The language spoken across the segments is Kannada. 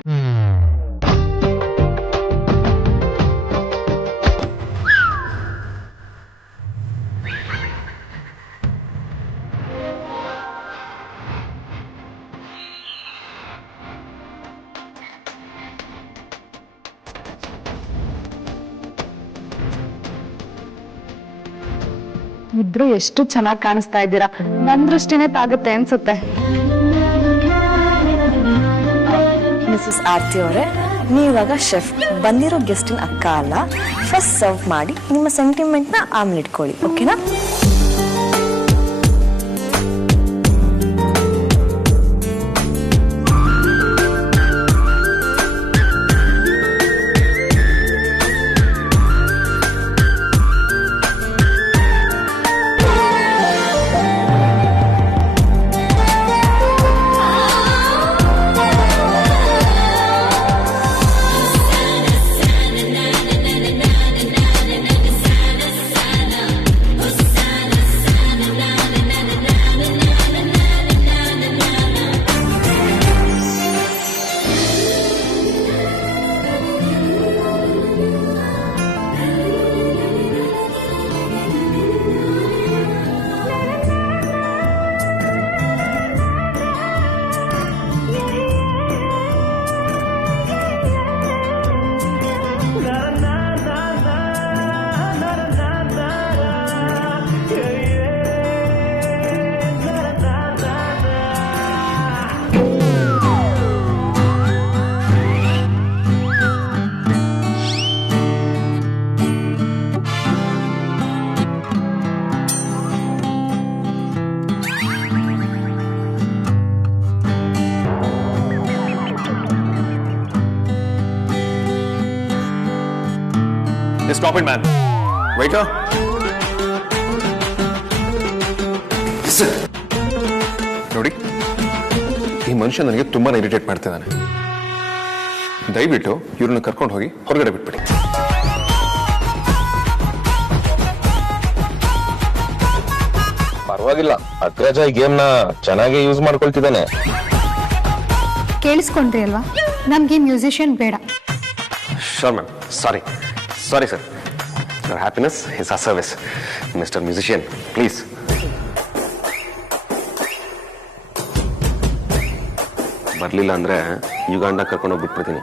ಇಬ್ರು ಎಷ್ಟು ಚೆನ್ನಾಗಿ ಕಾಣಿಸ್ತಾ ಇದ್ದೀರಾ. ನನ್ ದೃಷ್ಟಿನೇ ತಾಗುತ್ತೆ ಅನ್ಸುತ್ತೆ. ಮಿಸಸ್ ಆರ್ತಿ ಅವರೇ, ನೀವಾಗ ಶೆಫ್, ಬಂದಿರೋ ಗೆಸ್ಟಿನ ಅಕ್ಕ ಅಲ್ಲ. ಫಸ್ಟ್ ಸರ್ವ್ ಮಾಡಿ ನಿಮ್ಮ ಸೆಂಟಿಮೆಂಟ್ನ ಆಮೇಲೆ ಇಟ್ಕೊಳ್ಳಿ, ಓಕೆನಾ? Stop it, man. Waiter. Listen. ನೋಡಿ, ಈ ಮನುಷ್ಯ ನನಗೆ ತುಂಬಾ ಇರಿಟೇಟ್ ಮಾಡ್ತಿದ್ದಾನೆ. ದಯವಿಟ್ಟು ಇವ್ರನ್ನ ಕರ್ಕೊಂಡು ಹೋಗಿ ಹೊರಗಡೆ ಬಿಟ್ಬಿಡಿ. ಪರವಾಗಿಲ್ಲ, ಅಗ್ರಜ ಈ ಗೇಮ್ ನ ಚೆನ್ನಾಗಿ ಯೂಸ್ ಮಾಡ್ಕೊಳ್ತಿದ್ದಾನೆ. ಕೇಳಿಸ್ಕೊಂಡ್ರಿ ಅಲ್ವಾ, ನಮ್ಗೆ ಮ್ಯೂಸಿಷಿಯನ್ ಬೇಡ. Sure, ma'am. Sorry, sir. Your happiness is our service. Mr. Musician, please. ಬರ್ಲಿಲ್ಲ ಅಂದ್ರೆ ಯುಗಾಂಡ ಕರ್ಕೊಂಡು ಹೋಗ್ಬಿಟ್ಬಿಡ್ತೀನಿ.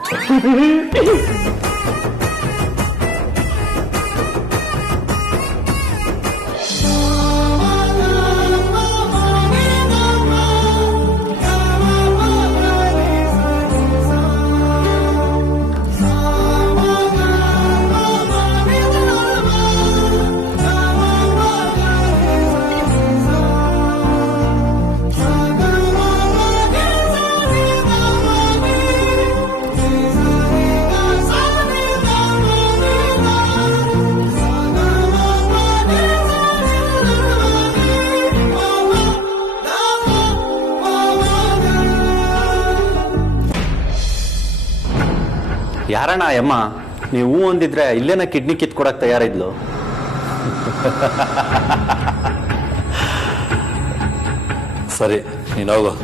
ಯಾರಣ್ಣ ಅಮ್ಮ, ನೀವು ಅಂದಿದ್ರೆ ಇಲ್ಲೇನ ಕಿಡ್ನಿ ಕಿತ್ಕೊಡಕ್ ತಯಾರಿದ್ಲು. ಸರಿ, ನೀನು ಹೋಗು.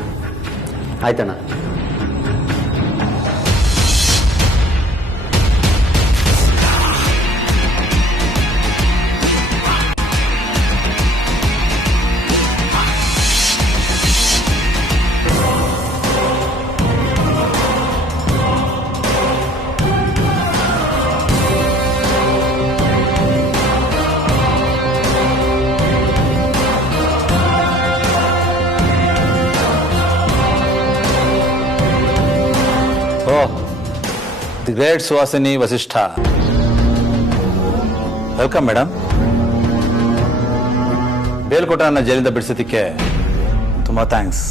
ಆಯ್ತಣ್ಣ. The great Suhasini Vasishtha, welcome madam. ಬೇಲ್ಕೋಟನ ಜೈಲಿಂದ ಬಿಡಿಸೋದಕ್ಕೆ ತುಂಬಾ ಥ್ಯಾಂಕ್ಸ್.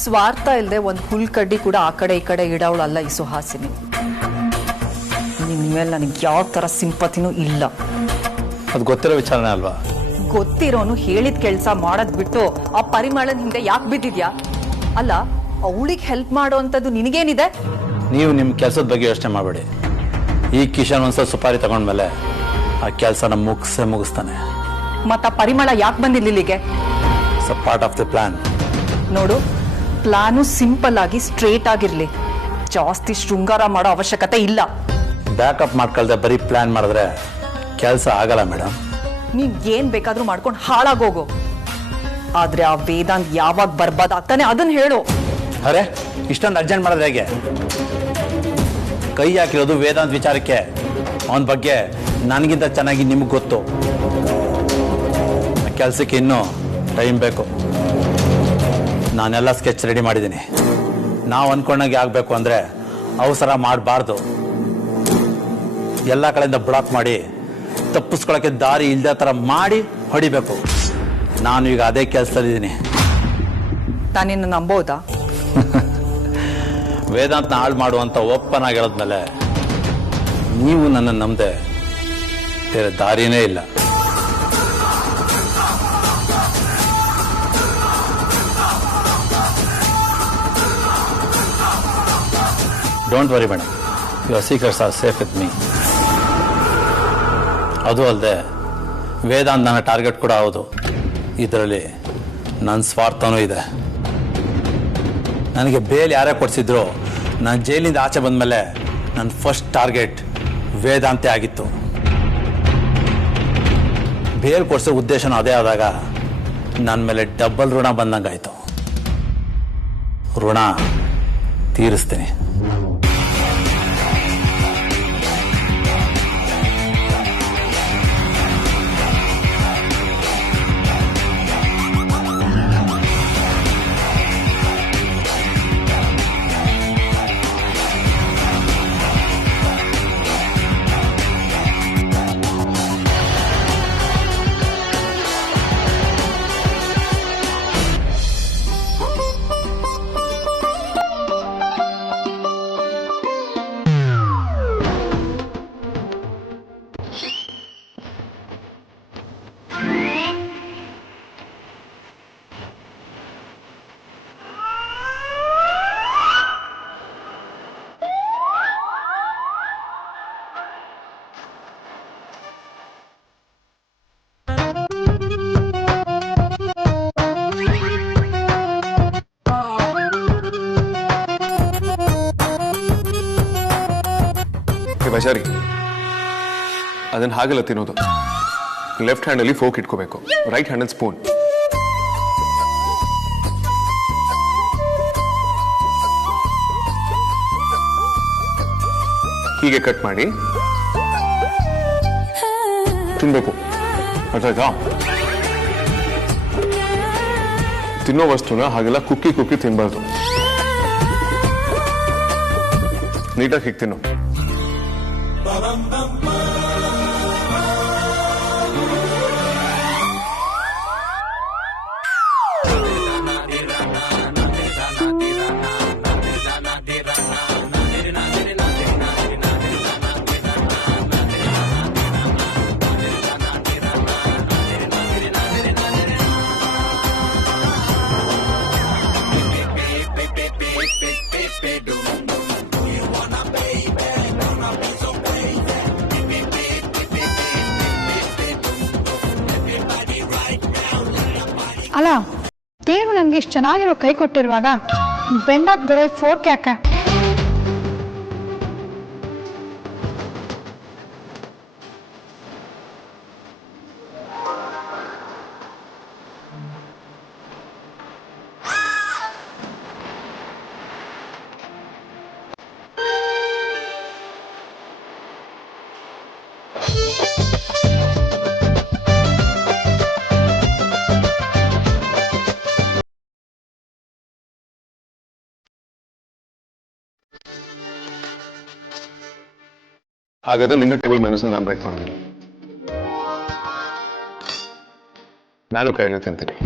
ಸ್ವಾರ್ಥ ಇಲ್ಲದೆ ಒಂದು ಹುಲ್ಕಡ್ಡಿ ಕೂಡ ಆ ಕಡೆ ಈ ಕಡೆ ಇಡೋಳಲ್ಲ ಈ ಸುಹಾಸಿನಿ. ನಿನ್ ಮೇಲೆ ನನಗೆ ಯಾವ ತರ ಸಿಂಪತಿನೂ ಇಲ್ಲ. ಅದು ಗೊತ್ತಿರೋ ವಿಚಾರನೇ ಅಲ್ವಾ? ಗೊತ್ತಿರೋನು ಹೇಳಿದ ಕೆಲಸ ಮಾಡೋದ್ ಬಿಟ್ಟು ಆ ಪರಿಮಳನ ಹಿಂದೆ ಯಾಕೆ ಬಿದ್ದಿದ್ಯಾ? ಅಲ್ಲ, ಅವಳಿಗೆ ಹೆಲ್ಪ್ ಮಾಡೋವಂಥದ್ದು ನಿನಗೇನಿದೆ? ನೀವು ನಿಮ್ಮ ಕೆಲಸದ ಬಗ್ಗೆ ಯೋಚನೆ ಮಾಡಬೇಡಿ. ಈ ಕಿಶನ್ ಒಂದ್ಸಲ ಸುಪಾರಿ ತಗೊಂಡ್ಮೇಲೆ ಆ ಕೆಲಸನ ಮುಗಿಸ್ತಾನೆ. ಮತ್ತ ಪರಿಮಳ ಯಾಕೆ ಬಂದಿಲ್ಲ ಇಲ್ಲಿಗೆ? Part of the plan. ನೋಡು, ಪ್ಲಾನು ಸಿಂಪಲ್ ಆಗಿ ಸ್ಟ್ರೇಟ್ ಆಗಿರ್ಲಿ. ಜಾಸ್ತಿ ಶೃಂಗಾರ ಮಾಡೋ ಅವಶ್ಯಕತೆ ಇಲ್ಲ. ಬ್ಯಾಕಪ್ ಮಾಡ್ಕೊಳ್ದೆ ಬರೀ ಪ್ಲಾನ್ ಮಾಡಿದ್ರೆ ಕೆಲಸ ಆಗಲ್ಲ ಮೇಡಮ್. ನೀನ್ ಏನ್ ಬೇಕಾದ್ರೂ ಮಾಡ್ಕೊಂಡು ಹಾಳಾಗೋಗು. ಆದ್ರೆ ಆ ವೇದಾಂತ್ ಯಾವಾಗ ಬರ್ಬಾದಾಗ್ತಾನೆ ಅದನ್ನ ಹೇಳು. ಅರೆ ಇಷ್ಟೊಂದು ಅರ್ಜೆಂಟ್ ಮಾಡಿದ್ರೆ ಹೇಗೆ? ಕೈ ಹಾಕಿರೋದು ವೇದಾಂತ್ ವಿಚಾರಕ್ಕೆ. ಅವನ ಬಗ್ಗೆ ನನಗಿಂತ ಚೆನ್ನಾಗಿ ನಿಮ್ಗೆ ಗೊತ್ತು. ಕೆಲಸಕ್ಕೆ ಇನ್ನೂ ಟೈಮ್ ಬೇಕು. ನಾನೆಲ್ಲ ಸ್ಕೆಚ್ ರೆಡಿ ಮಾಡಿದ್ದೀನಿ. ನಾವು ಅಂದ್ಕೊಂಡಾಗೆ ಆಗಬೇಕು ಅಂದರೆ ಅವಸರ ಮಾಡಬಾರ್ದು. ಎಲ್ಲ ಕಡೆಯಿಂದ ಬ್ಲಾಕ್ ಮಾಡಿ ತಪ್ಪಿಸ್ಕೊಳ್ಳೋಕ್ಕೆ ದಾರಿ ಇಲ್ಲದ ಥರ ಮಾಡಿ ಹೊಡಿಬೇಕು. ನಾನು ಈಗ ಅದೇ ಕೆಲಸದಲ್ಲಿದ್ದೀನಿ. ನಾನಿನ್ನು ನಂಬೋದಾ? ವೇದಾಂತನ ಹಾಳು ಮಾಡುವಂತ ಓಪನ್ ಆಗಿ ಹೇಳಿದ್ಮೇಲೆ ನೀವು ನನ್ನ ನಂಬದೆ ಬೇರೆ ದಾರಿನೇ ಇಲ್ಲ. Don't worry madam, your secrets are safe with me. ಅದು ಅಲ್ಲದೆ ವೇದಾಂತ್ ನನ್ನ ಟಾರ್ಗೆಟ್ ಕೂಡ ಹೌದು. ಇದರಲ್ಲಿ ನನ್ನ ಸ್ವಾರ್ಥನೂ ಇದೆ. ನನಗೆ ಬೇಲ್ ಯಾರೇ ಕೊಡಿಸಿದ್ರು ನಾನು ಜೈಲಿಂದ ಆಚೆ ಬಂದಮೇಲೆ ನನ್ನ ಫಸ್ಟ್ ಟಾರ್ಗೆಟ್ ವೇದಾಂತೆ ಆಗಿತ್ತು. ಬೇಲ್ ಕೊಡಿಸೋ ಉದ್ದೇಶನೂ ಅದೇ ಆದಾಗ ನನ್ನ ಮೇಲೆ ಡಬಲ್ ಋಣ ಬಂದಂಗಾಯ್ತು. ಋಣ ತೀರಿಸ್ತೀನಿ. ವೈಶಾರಿ, ಅದನ್ನ ಹಾಗೆಲ್ಲ ತಿನ್ನೋದು. ಲೆಫ್ಟ್ ಹ್ಯಾಂಡಲ್ಲಿ ಫೋಕ್ ಇಟ್ಕೋಬೇಕು, ರೈಟ್ ಹ್ಯಾಂಡಲ್ಲಿ ಸ್ಪೂನ್. ಹೀಗೆ ಕಟ್ ಮಾಡಿ ತಿನ್ಬೇಕು. ಅರ್ಥ ಆಯ್ತಾ? ತಿನ್ನೋ ವಸ್ತುನ ಹಾಗೆಲ್ಲ ಕುಕ್ಕಿ ಕುಕ್ಕಿ ತಿನ್ಬಾರ್ದು. ನೀಟಾಗಿ ಹೀಗೆ ತಿನ್ನು. ಅಲ್ಲ, ದೇವ್ರು ನನ್ಗೆ ಇಷ್ಟು ಚೆನ್ನಾಗಿರೋ ಕೈ ಕೊಟ್ಟಿರುವಾಗ ಬೆಂಡಾಕ್ ಬರೋ ಫೋರ್ಕ್ ಯಾಕೆ? ಹಾಗಾದ್ರೆ ನಿನ್ನ ಟೇಬಲ್ ಮೆನುಸ್ ನಾನು ರೈಟ್ ಮಾಡಿದ್ದೀನಿ. ನಾನು ಕೈನ ತಿಂತೀನಿ.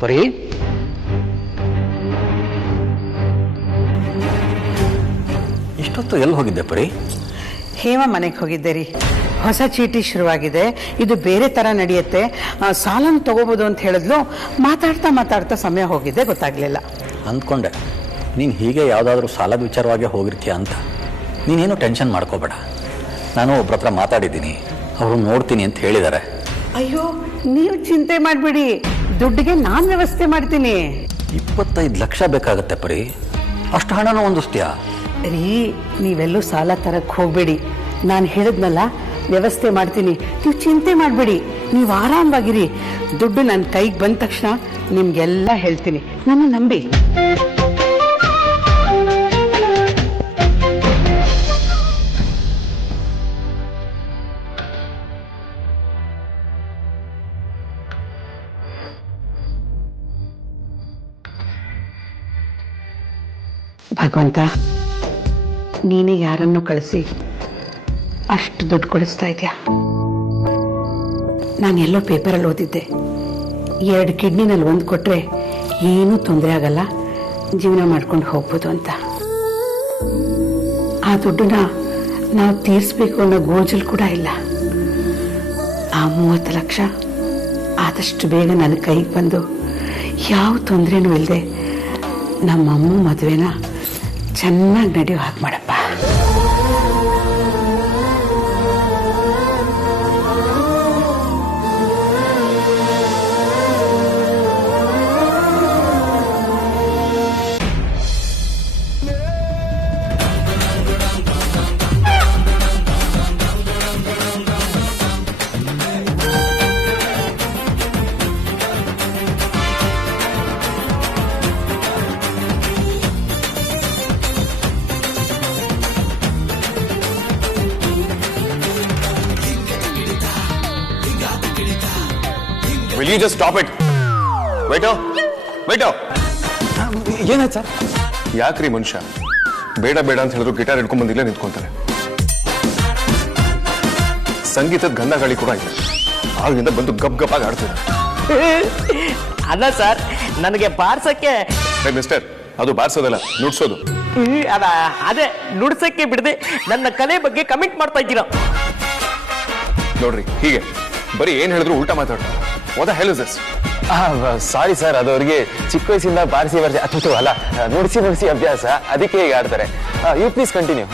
ಪರಿ ಇಷ್ಟೊತ್ತು ಎಲ್ಲಿ ಹೋಗಿದ್ದೆ ಪರಿ? ಹೇಮ ಮನೆಗೆ ಹೋಗಿದ್ದೆ ರೀ. ಹೊಸ ಚೀಟಿ ಶುರುವಾಗಿದೆ, ಇದು ಬೇರೆ ಥರ ನಡೆಯುತ್ತೆ, ಸಾಲನ್ನು ತಗೋಬೋದು ಅಂತ ಹೇಳಿದ್ಲು. ಮಾತಾಡ್ತಾ ಸಮಯ ಹೋಗಿದ್ದೆ, ಗೊತ್ತಾಗ್ಲಿಲ್ಲ. ಅಂದ್ಕೊಂಡೆ ನೀನು ಹೀಗೆ ಯಾವುದಾದ್ರೂ ಸಾಲದ ವಿಚಾರವಾಗಿ ಹೋಗಿರ್ತೀಯ ಅಂತ. ನೀನೇನು ಟೆನ್ಷನ್ ಮಾಡ್ಕೋಬೇಡ. ನಾನು ಒಬ್ರ ಹತ್ರ ಮಾತಾಡಿದ್ದೀನಿ, ಅವರು ನೋಡ್ತೀನಿ ಅಂತ ಹೇಳಿದ್ದಾರೆ. ಅಯ್ಯೋ, ನೀವು ಚಿಂತೆ ಮಾಡಬೇಡಿ, ದುಡ್ಡಿಗೆ ನಾನು ವ್ಯವಸ್ಥೆ ಮಾಡ್ತೀನಿ. 25 ಲಕ್ಷ ಬೇಕಾಗತ್ತೆ ಪರಿ, ಅಷ್ಟು ಹಣನೂ ಹೊಂದಿಸ್ತೀಯಾ? ರೀ, ನೀವೆಲ್ಲೂ ಸಾಲ ತರಕ್ಕೆ ಹೋಗ್ಬೇಡಿ. ನಾನು ಹೇಳಿದ್ನಲ್ಲ, ವ್ಯವಸ್ಥೆ ಮಾಡ್ತೀನಿ, ನೀವು ಚಿಂತೆ ಮಾಡಬೇಡಿ. ನೀವು ಆರಾಮವಾಗಿರಿ. ದುಡ್ಡು ನನ್ನ ಕೈಗೆ ಬಂದ ತಕ್ಷಣ ನಿಮ್ಗೆಲ್ಲ ಹೇಳ್ತೀನಿ, ನನ್ನ ನಂಬಿ. ಭಗವಂತ, ನೀನೇ ಯಾರನ್ನು ಕಳಿಸಿ ಅಷ್ಟು ದುಡ್ಡು ಕೊಡಿಸ್ತಾ ಇದೆಯಾ? ನಾನು ಎಲ್ಲೋ ಪೇಪರಲ್ಲಿ ಓದಿದ್ದೆ, 2 ಕಿಡ್ನಿನಲ್ಲಿ 1 ಕೊಟ್ಟರೆ ಏನೂ ತೊಂದರೆ ಆಗಲ್ಲ, ಜೀವನ ಮಾಡ್ಕೊಂಡು ಹೋಗ್ಬೋದು ಅಂತ. ಆ ದುಡ್ಡನ್ನ ನಾವು ತೀರಿಸ್ಬೇಕು ಅನ್ನೋ ಗೋಜಲ್ ಕೂಡ ಇಲ್ಲ. ಆ 30 ಲಕ್ಷ ಆದಷ್ಟು ಬೇಗ ನನ್ನ ಕೈಗೆ ಬಂದು ಯಾವ ತೊಂದರೆನೂ ಇಲ್ಲದೆ ನಮ್ಮಮ್ಮ ಮದುವೆನ ಚೆನ್ನಾಗಿ ನಡೆಯೋ ಹಾಗೆ ಮಾಡಪ್ಪ. Will you just stop it? Waiter! ಏನಾಯ್ತು ಸರ್? ಯಾಕ್ರಿ ಮನುಷ್ಯ ಬೇಡ ಬೇಡ ಅಂತ ಹೇಳಿದ್ರು ಗಿಟಾರ್ ಹಿಡ್ಕೊಂಡ್ ಬಂದಿಲ್ಲ ನಿಂತ್ಕೊಂತಾರೆ. ಸಂಗೀತದ ಗಂಧ ಗಾಳಿ ಕೂಡ ಇಲ್ಲ, ಆಗಿಂದ ಬಂದು ಗಪ್ ಆಗಿ ಆಡ್ತಿದ್ದಾರೆ. ಅದ ಸರ್, ನನಗೆ ಬಾರ್ಸಕ್ಕೆ ಮಿಸ್ಟರ್, ಅದು ಬಾರ್ಸೋದಲ್ಲ, ನುಡ್ಸೋದು. ಅದೇ ನುಡ್ಸಕ್ಕೆ ಬಿಡದೆ ನನ್ನ ಕಲೆ ಬಗ್ಗೆ ಕಮೆಂಟ್ ಮಾಡ್ತಾ ಇದ್ದೀರಾ ನೋಡ್ರಿ, ಹೀಗೆ ಬರೀ ಏನ್ ಹೇಳಿದ್ರು ಉಲ್ಟಾ ಮಾತಾಡ್ತಾರೆ. What the hell is this? Sorry sir, ಅದು ಅವ್ರಿಗೆ ಚಿಕ್ಕ ವಯಸ್ಸಿಂದ ಬಾರಿಸಿ ಅಲ್ಲ ನುಡಿಸಿ ಅಭ್ಯಾಸ, ಅದಕ್ಕೆ ಹೀಗೆ ಆಡ್ತಾರೆ. You please continue.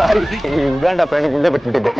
Sorry, Uganda ಪ್ರಾಣಿ ಮುಂದೆ ಬಿಟ್ಬಿಟ್ಟಿದ್ದೆ.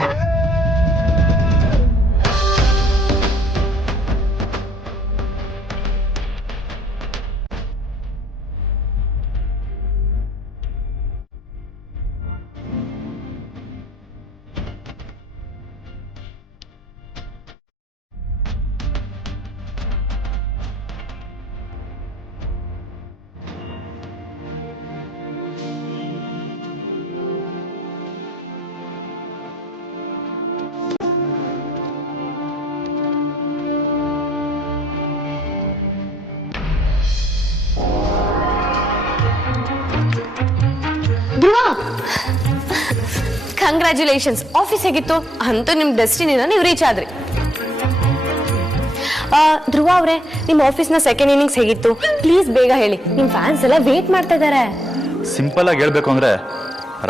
ಕಂಗ್ರ್ಯಾಚುಲೇಷನ್ಸ್. ಆಫೀಸ್ ಹೇಗಿತ್ತು? ಅಂತೂ ನಿಮ್ ಡೆಸ್ಟಿನಿನ ನೀವು ರೀಚ್ ಆದ್ರಿ. ಧ್ರುವ ಅವ್ರೆ, ನಿಮ್ ಆಫೀಸ್ನ ಸೆಕೆಂಡ್ ಇನ್ನಿಂಗ್ಸ್ ಹೇಗಿತ್ತು? ಪ್ಲೀಸ್ ಬೇಗ ಹೇಳಿ, ನಿಮ್ ಫ್ಯಾನ್ಸ್ ಎಲ್ಲ ವೇಟ್ ಮಾಡ್ತಾ ಇದಾರೆ. ಸಿಂಪಲ್ ಆಗಿ ಹೇಳ್ಬೇಕು ಅಂದ್ರೆ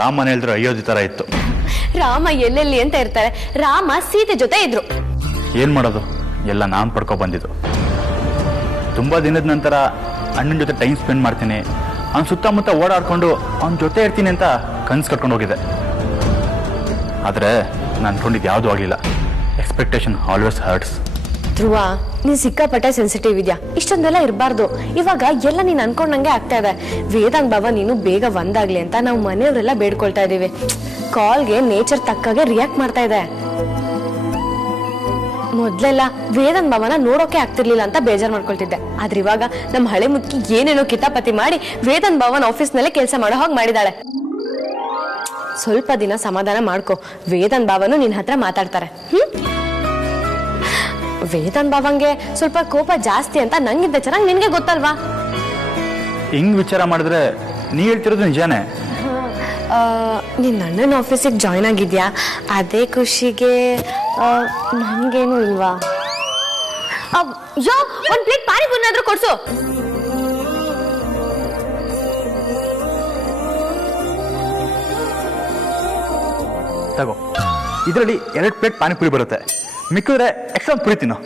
ರಾಮನ ಹೇಳಿದ್ರು ಅಯೋಧ್ಯೆ ತರ ಇತ್ತು. ರಾಮ ಎಲ್ಲೆಲ್ಲಿ ಅಂತ ಇರ್ತಾರೆ, ರಾಮ ಸೀತೆ ಜೊತೆ ಇದ್ರು. ಏನ್ ಮಾಡೋದು, ಎಲ್ಲ ನಾನ್ ಪಡ್ಕೊ ಬಂದಿದ್ದು. ತುಂಬಾ ದಿನದ ನಂತರ ಅಣ್ಣನ ಜೊತೆ ಟೈಮ್ ಸ್ಪೆಂಡ್ ಮಾಡ್ತೀನಿ, ಅವ್ನ ಸುತ್ತಮುತ್ತ ಓಡಾಡ್ಕೊಂಡು ಅವನ ಜೊತೆ ಇರ್ತೀನಿ ಅಂತ ಕನ್ಸು ಕಟ್ಕೊಂಡು ಹೋಗಿದೆ. ಆದ್ರೆ ನಾನು ಅನ್ಕೊಂಡಿದ್ದು ಯಾವುದೂ ಆಗಲಿಲ್ಲ. Expectation always hertz. ಧ್ರುವ, ನೀನ್ ಸಿಕ್ಕಾಪಟ್ಟೆ ಸೆನ್ಸಿಟಿವ್ ಇದೆಯಾ, ಇಷ್ಟೊಂದೆಲ್ಲ ಇರಬಾರ್ದು. ಇವಾಗ ಎಲ್ಲ ನೀನ್ ಅನ್ಕೊಂಡಂಗೆ ಆಗ್ತಾ ಇದೆ. ವೇದಾಂತ್ ಬಾಬಾ ನೀನು ಬೇಗ ಒಂದಾಗ್ಲಿ ಅಂತ ನಾವು ಮನೆಯವರೆಲ್ಲ ಬೇಡ್ಕೊಳ್ತಾ ಇದೀವಿ. ಕಾಲ್ಗೆ ನೇಚರ್ ತಕ್ಕಾಗೆ ರಿಯಾಕ್ಟ್ ಮಾಡ್ತಾ ಇದೆ. ಮೊದ್ಲೆಲ್ಲ ವೇದಾಂತ್ ಬಾಬಾನ ನೋಡೋಕೆ ಆಗ್ತಿರ್ಲಿಲ್ಲ ಅಂತ ಬೇಜಾರ್ ಮಾಡ್ಕೊಳ್ತಿದ್ದೆ. ಆದ್ರೆ ಇವಾಗ ನಮ್ ಹಳೆ ಮುದ್ಕಿ ಏನೇನೋ ಕಿತಾಪತಿ ಮಾಡಿ ವೇದಾಂತ್ ಬಾಬಾನ ಆಫೀಸ್ನಲ್ಲೇ ಕೆಲಸ ಮಾಡೋ ಹಾಗೆ ಮಾಡಿದಾಳೆ. ಸ್ವಲ್ಪ ದಿನ ಸಮಾಧಾನ ಮಾಡ್ಕೊ, ವೇದಾಂತ್ ಬಾಬಾನು ನಿನ್ ಹತ್ರ ಮಾತಾಡ್ತಾರೆ. ವೇದಾಂತ್ ಬಾಬಂಗೆ ಸ್ವಲ್ಪ ಕೋಪ ಜಾಸ್ತಿ ಅಂತ ನಂಗಿದ್ದ ಚೆನ್ನಾಗಿ ನಿನ್ಗೆ ಗೊತ್ತಲ್ವಾ? ಹಿಂಗ್ ವಿಚಾರ ಮಾಡಿದ್ರೆ ನೀ ಹೇಳ್ತಿರೋದು ನಿಜಾನೇ. ನಿನ್ನ ಅಣ್ಣನ ಆಫೀಸಿಗೆ ಜಾಯ್ನ್ ಆಗಿದ್ಯಾ? ಅದೇ ಖುಷಿಗೆ ನನಗೇನು ಇಲ್ವಾ? ಯೋ, ಒಂದು ಪ್ಲೇಟ್ ಪಾನಿಪುರಿನಾದ್ರೂ ಕೊಡ್ಸು. ತಗೋ, ಇದರಲ್ಲಿ 2 ಪ್ಲೇಟ್ ಪಾನಿಪುರಿ ಬರುತ್ತೆ. ಮಿಕ್ಕಿದ್ರೆ ಎಕ್ಸ್ಟ್ರಾ ಪುರಿ ತಿನ್ನು.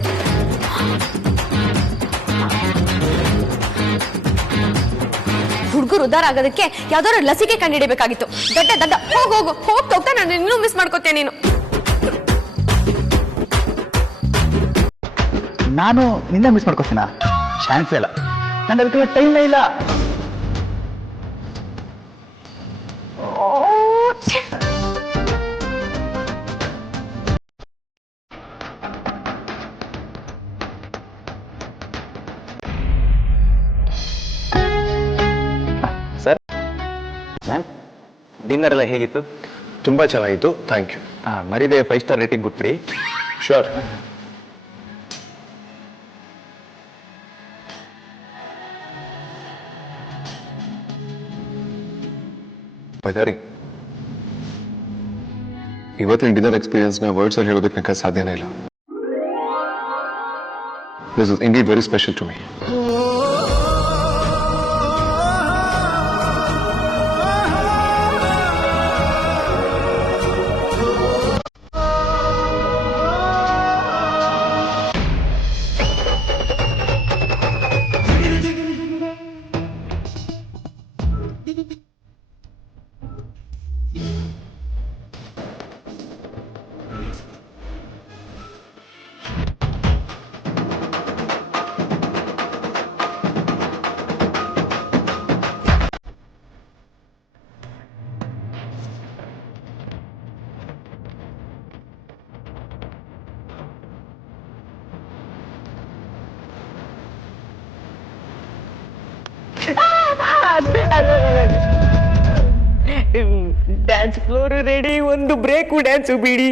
ಹುಡುಗರು ಉದ್ದಾರ ಆಗೋದಕ್ಕೆ ಯಾವ್ದಾದ್ರು ಲಸಿಕೆ ಕಂಡುಹಿಡಿಬೇಕಾಗಿತ್ತು. ದಡ್ಡ ದಡ್ಡ ಹೋಗು ಹೋಗ್ತಾ ನಾನು ಇನ್ನೂ ಮಿಸ್ ಮಾಡ್ಕೋತೇನೆ ನೀನು. ನಾನು ನಿನ್ನ ಮಿಸ್ ಮಾಡ್ಕೊತೀನ? ಚಾನ್ಸೇ ಇಲ್ಲ. ನನ್ನ ಅದಕ್ಕೆ ಟೈಮೇ ಇಲ್ಲ. ಸರ್, ಮ್ಯಾಮ್, ಡಿನ್ನರ್ ಎಲ್ಲ ಹೇಗಿತ್ತು? ತುಂಬ ಚೆನ್ನಾಗಿತ್ತು, ಥ್ಯಾಂಕ್ ಯು. ಮರಿದೆ 5 ಸ್ಟಾರ್ ರೇಟಿಂಗ್ ಕೊಟ್ಬಿಡಿ. ಶೋರ್. ಬಜಾರಿ, ಇವತ್ತಿನ ಡಿನ್ನರ್ ಎಕ್ಸ್ಪೀರಿಯನ್ಸ್ನ ವರ್ಡ್ಸಲ್ಲಿ ಹೇಳೋದಕ್ಕೆ ಸಾಧ್ಯನೇ ಇಲ್ಲ. This is indeed very special to me. Dance floor ready, ಒಂದು ಬ್ರೇಕು ಡ್ಯಾನ್ಸು ಬಿಡಿ.